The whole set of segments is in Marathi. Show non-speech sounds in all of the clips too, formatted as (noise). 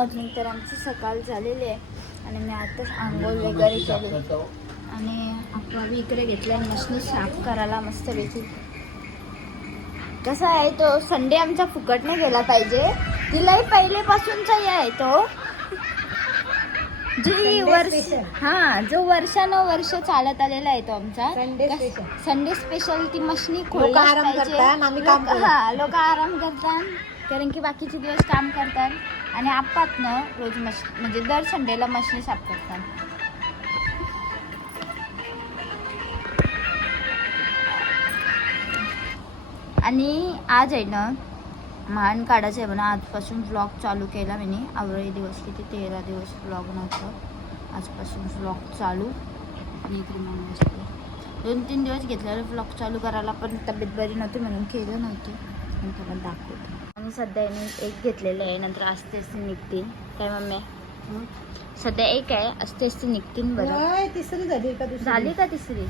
मॉर्निंग तर आमची सकाळ झालेली आहे आणि मी आताच आंघोळ वगैरे केली. आणि आपण इकडे घेतलाय मशीन साफ करायला मस्तपैकी. कसा आहे तो? संडे आमचा फुकटने गेला पाहिजे. तिलाही पहिलेपासूनचा हे आहे तो. जी वर्ष हा जो वर्षानुवर्ष चालत आलेला आहे तो आमचा. संडे स्पेशल ती मशनी लोकं आराम करतात, आम्ही काम करतो. हा लोक आराम करतात. कारण की बाकीचे दिवस काम करतात. आणि आपात ना रोज मश म्हणजे दर संडेला मशनी साफ करतात. आणि आज आहे ना महान काढायचं आहे म्हणा. आजपासून व्लॉग चालू केला मी आवळे दिवस किती तेरा दिवस व्लॉग नव्हतं. आजपासून व्लॉग चालू. आणि इकडे असते दोन तीन दिवस घेतलेलं व्लॉग चालू करायला पण तब्येत बरी नव्हती म्हणून केलं नव्हतं. पण तुम्हाला दाखवतो. आणि सध्या एक घेतलेलं आहे नंतर आस्ते निघतील. काय मम्मी? सध्या एक आहे आस्ते आस्ते निघतील बरं. तिसरी झाली का झाली का तिसरी?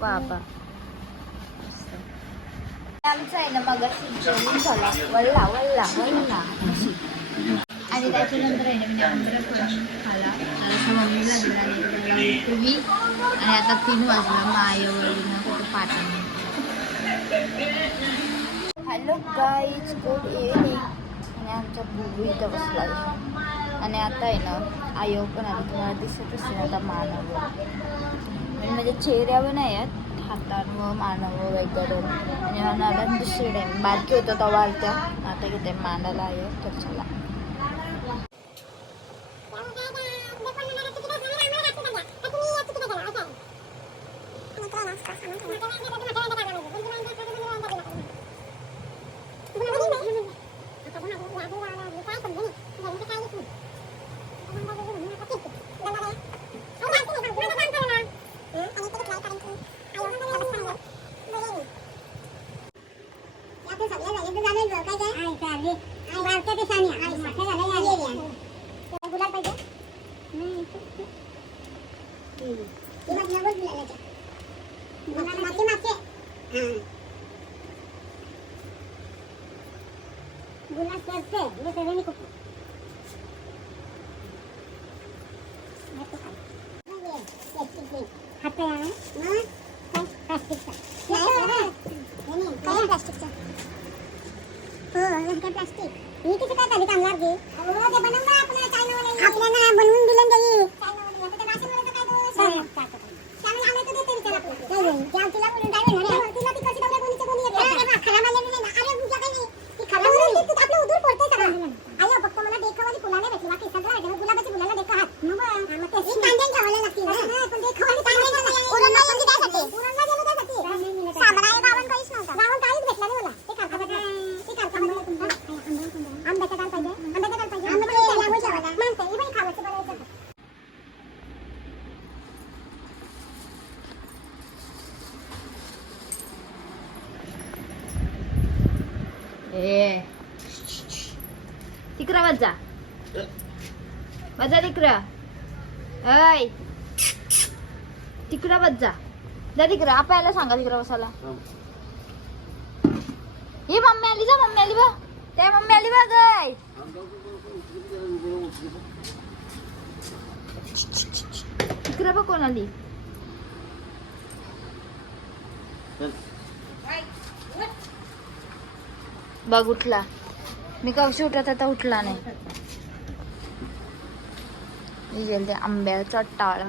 बाबा. आमचं आहे ना मग जेवण झाला. वल्ला वल्ला अशी आणि त्याच्यानंतर आहे ना मी खाला. मम्मीला दिला आणि आता तीन वाजला मायवळीनं कुठं पाठवलं हॅलो गाईज गुड इव्हनिंग. आणि आमच्या बुबू इथं बसला आहे. आणि आता आहे ना आयो हो पण आली. तुम्हाला दिसत असेल आता मानव. आणि माझ्या चेहऱ्यावर नाही आहेत हातांवर मानव वगैरे. आणि मला दुसरी टाईम बारकी होतं तेव्हा आलत्या. आता घेते मानाला आयो तर चला. ऐ. तिकडा वाजा जा. तिकडा. आपल्याला सांगा तिकडा बसायला. ही मम्मी आली जा मम्मी आली बा त्या मम्मी आली बा गाय तिकडा बा कोण आली. बघ उठला. मी कवशी उठत आता उठला नाही. मी गेलते आंब्याचा टाळ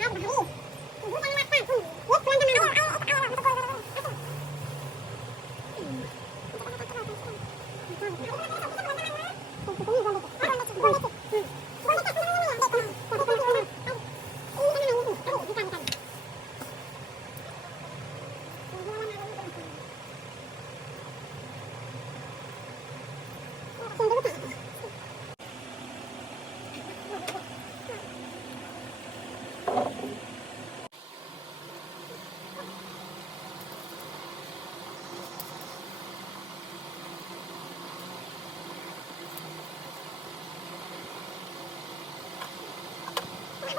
Nón bảo.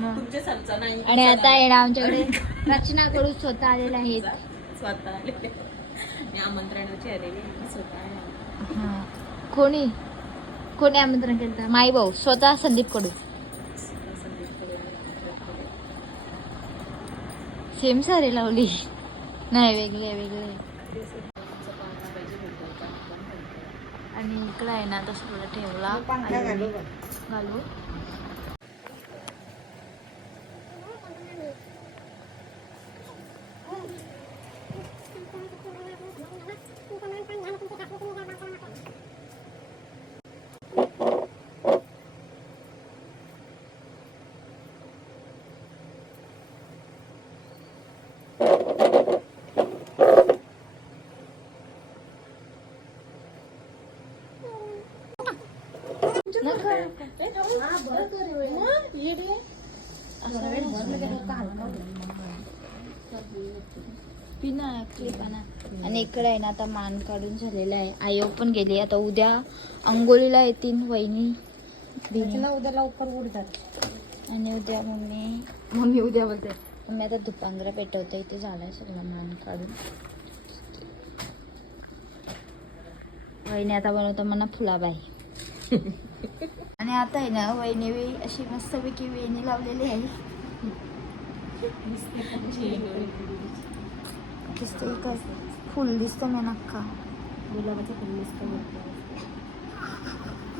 नाही आणि आता आहे ना आमच्याकडे. रचना करून स्वतः आलेल्या आहेत (laughs) स्वतः आलेले मी आमंत्रणाची आलेली मी स्वतः आले. हा. कोणी? कोणी आमंत्रण केलं माई भाऊ स्वतः संदीप कडू. सेम सारे लावली. नाही वेगळे वेगळे आणि इकडं आहे ना तसं ठेवला. घालू बघ. घालू पिना क्लिप आणा इकडे आहे ना आता मान काढून झालेला आहे. आयो पण गेली आता उद्या अंघोळीला येतील वहिनी. बिनी. तिला उद्या लवकर उडतात आणि उद्या मम्मी. मम्मी उद्या बोलते. मम्मी आता धुपांगरा पेटवते. इथे झालाय सगळं मान काढून. वहिनी आता बनवतो म्हणा फुलाबाई. (laughs) आणि आता आहे ना वहिनी वे अशी मस्तपैकी वेणी लावलेली आहे. दिसते का फुल दिसतो मी नक्का. गुलाबाचं फुल दिसतं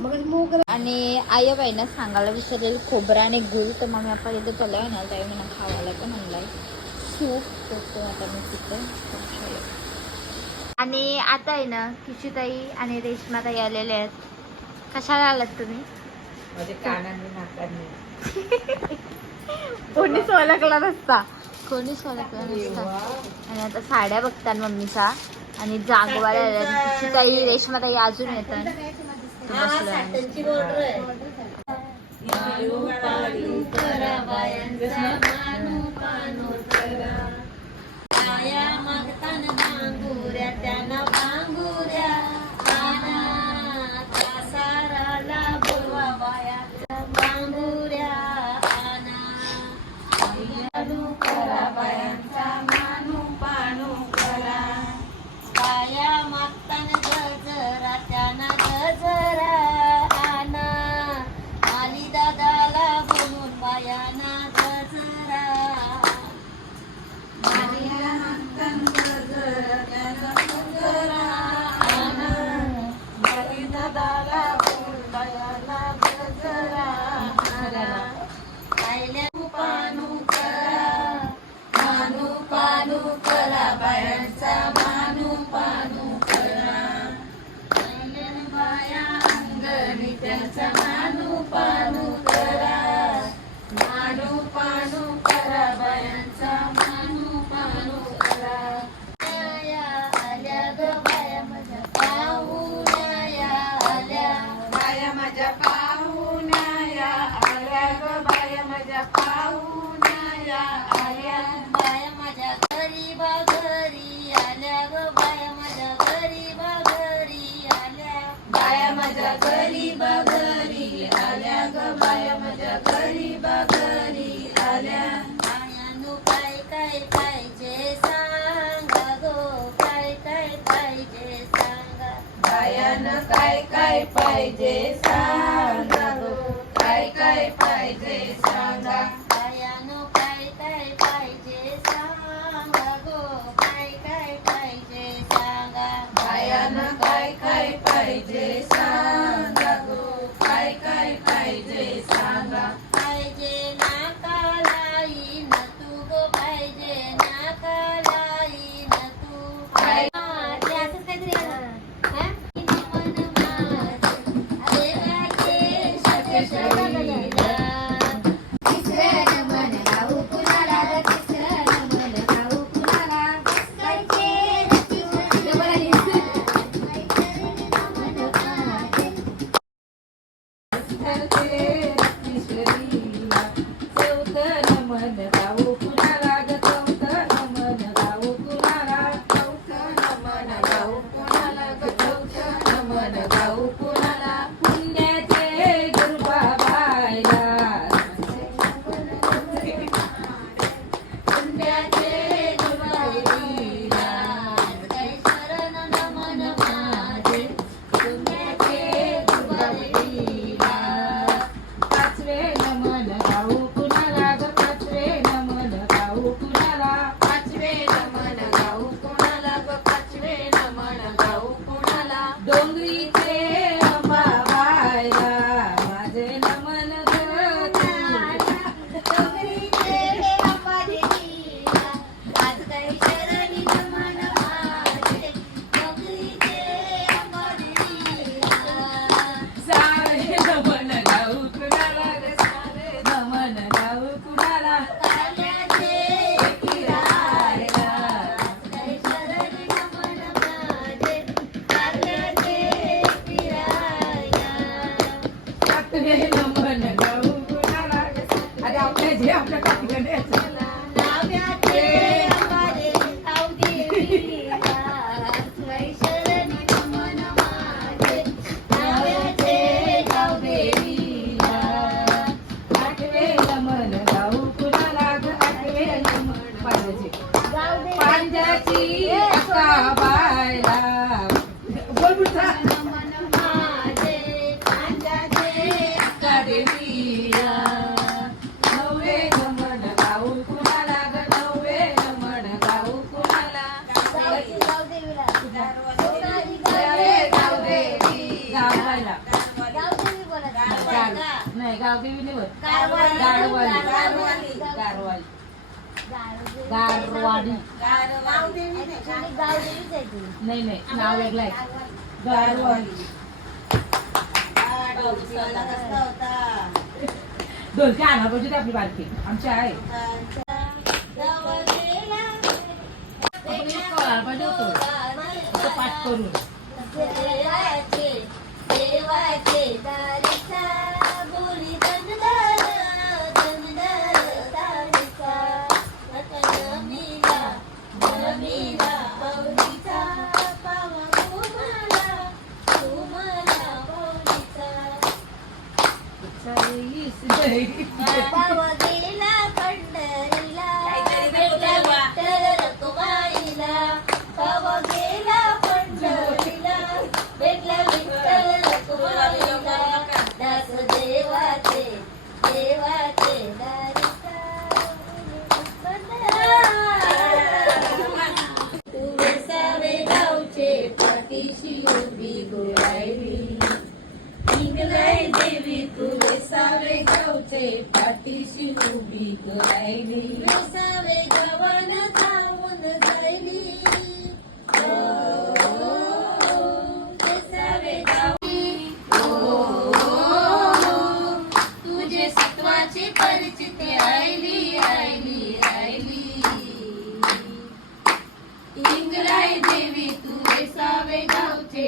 मग मूग आणि आई बाईनं सांगायला विसरलेलं खोबरं आणि गुळ तर मग आपण इथे चला ना त्यावेळी मी खावायला पण आणलाय. सूप करतो आता मी तिथं आणि आता आहे ना किशुताई आणि रेशमाताई आलेले आहेत. कशाला आलात तुम्ही? माझे कानांनी नाकांनी. (laughs) कोणीच ओळखला नसता. कोणीच ओळखला नसता. आणि आता साड्या बघतात मम्मीचा आणि जागवायला आल्या. किशुताई रेशमाताई अजून येतात. काय काय पाहिजे सांगा काय काय पाहिजे सांग नाही नाव वेगळं आहे. गारवाली ढोलकी आणा आपली बारकी. आमची आहे पाठ करून. É.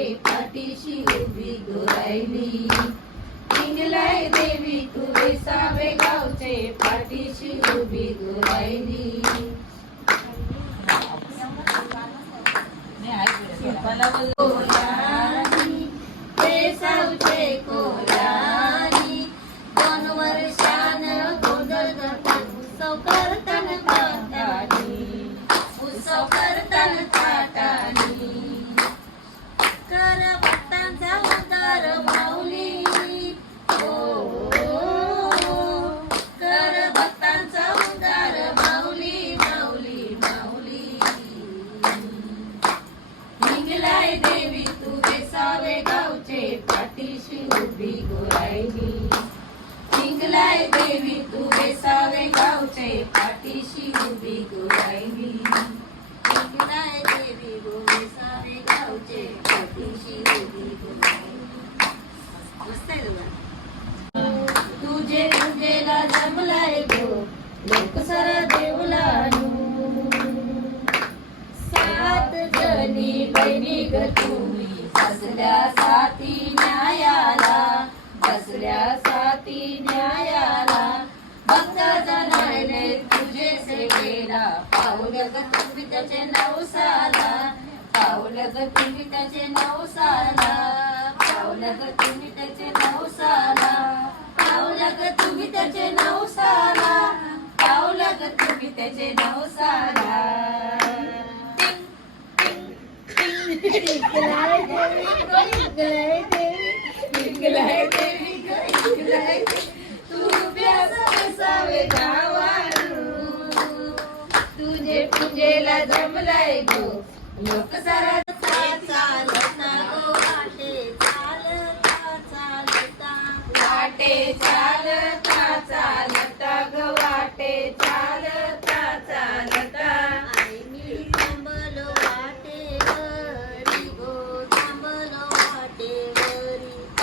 पाठीशी उभी गोरायली. इंगलाय देवी तुरे सावे गावचे पाठीशी उभी गोरायली. शिल्पाला पाहिजे तू प्यास तुझे पूजेला जमलाय गो. लोक सारा चालता गो. वाटे चालता चालता. वाटे चाल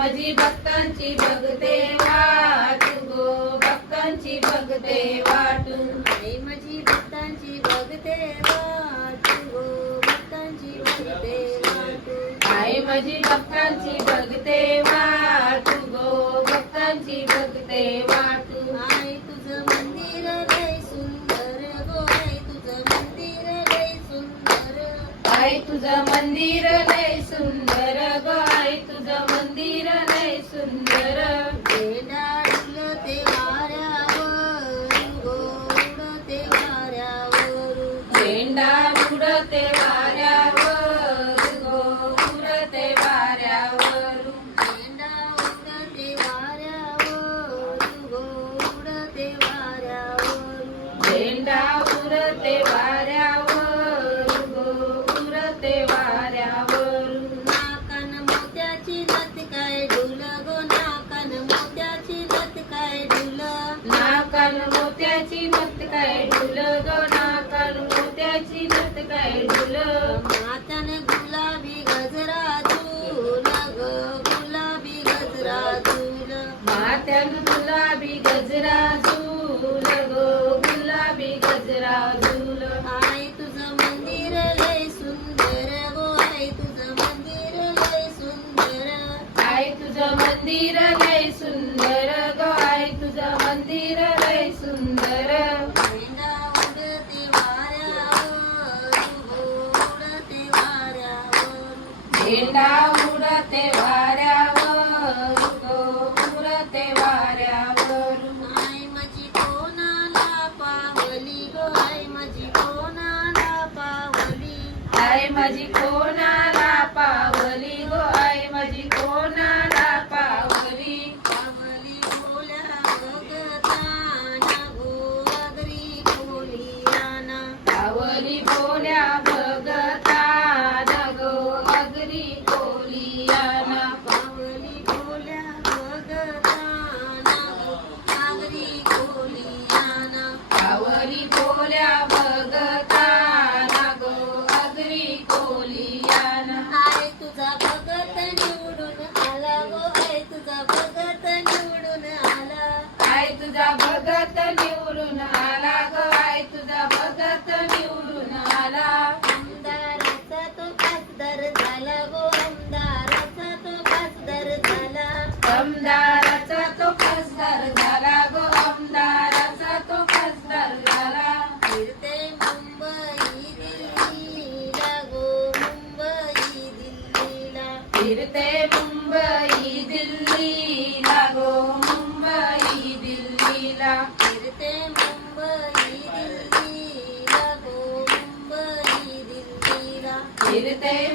माझी भक्तांची बघते वाटू गो भक्तांची बघते वाटू. आई माझी भक्तांची बघते वाटू गो भक्तांची बघते वाटू. आई माझी भक्तांची बघते वाटू गो भक्तांची बघते वाटू. आई तुझं मंदिर लय सुंदर गो आई तुझं मंदिर लय सुंदर. आई तुझं मंदिर आपुल्या बघ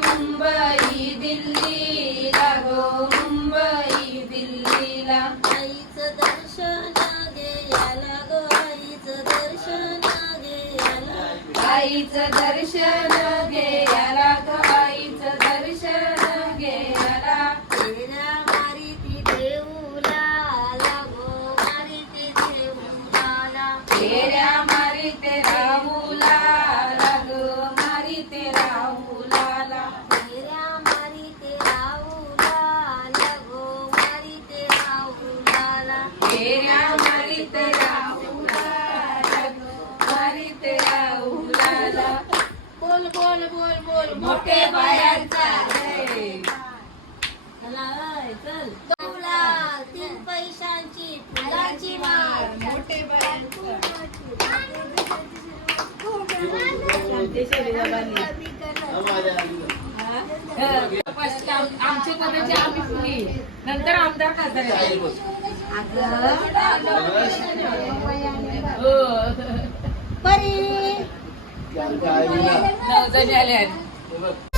मुंबई दिल्लीला गो मुंबई दिल्लीला. आईचं दर्शन गे याला गो आईचं दर्शन गे याला. आईचं दर्शन बोल बोल बोल बोल. मोठे बायांचा चला तीन पैशांची फुलाची माळ. मोठे आमचे कोणाचे आम्ही फुली. नंतर आमदार खासदार हो. परी. नऊ जणी आले आहेत.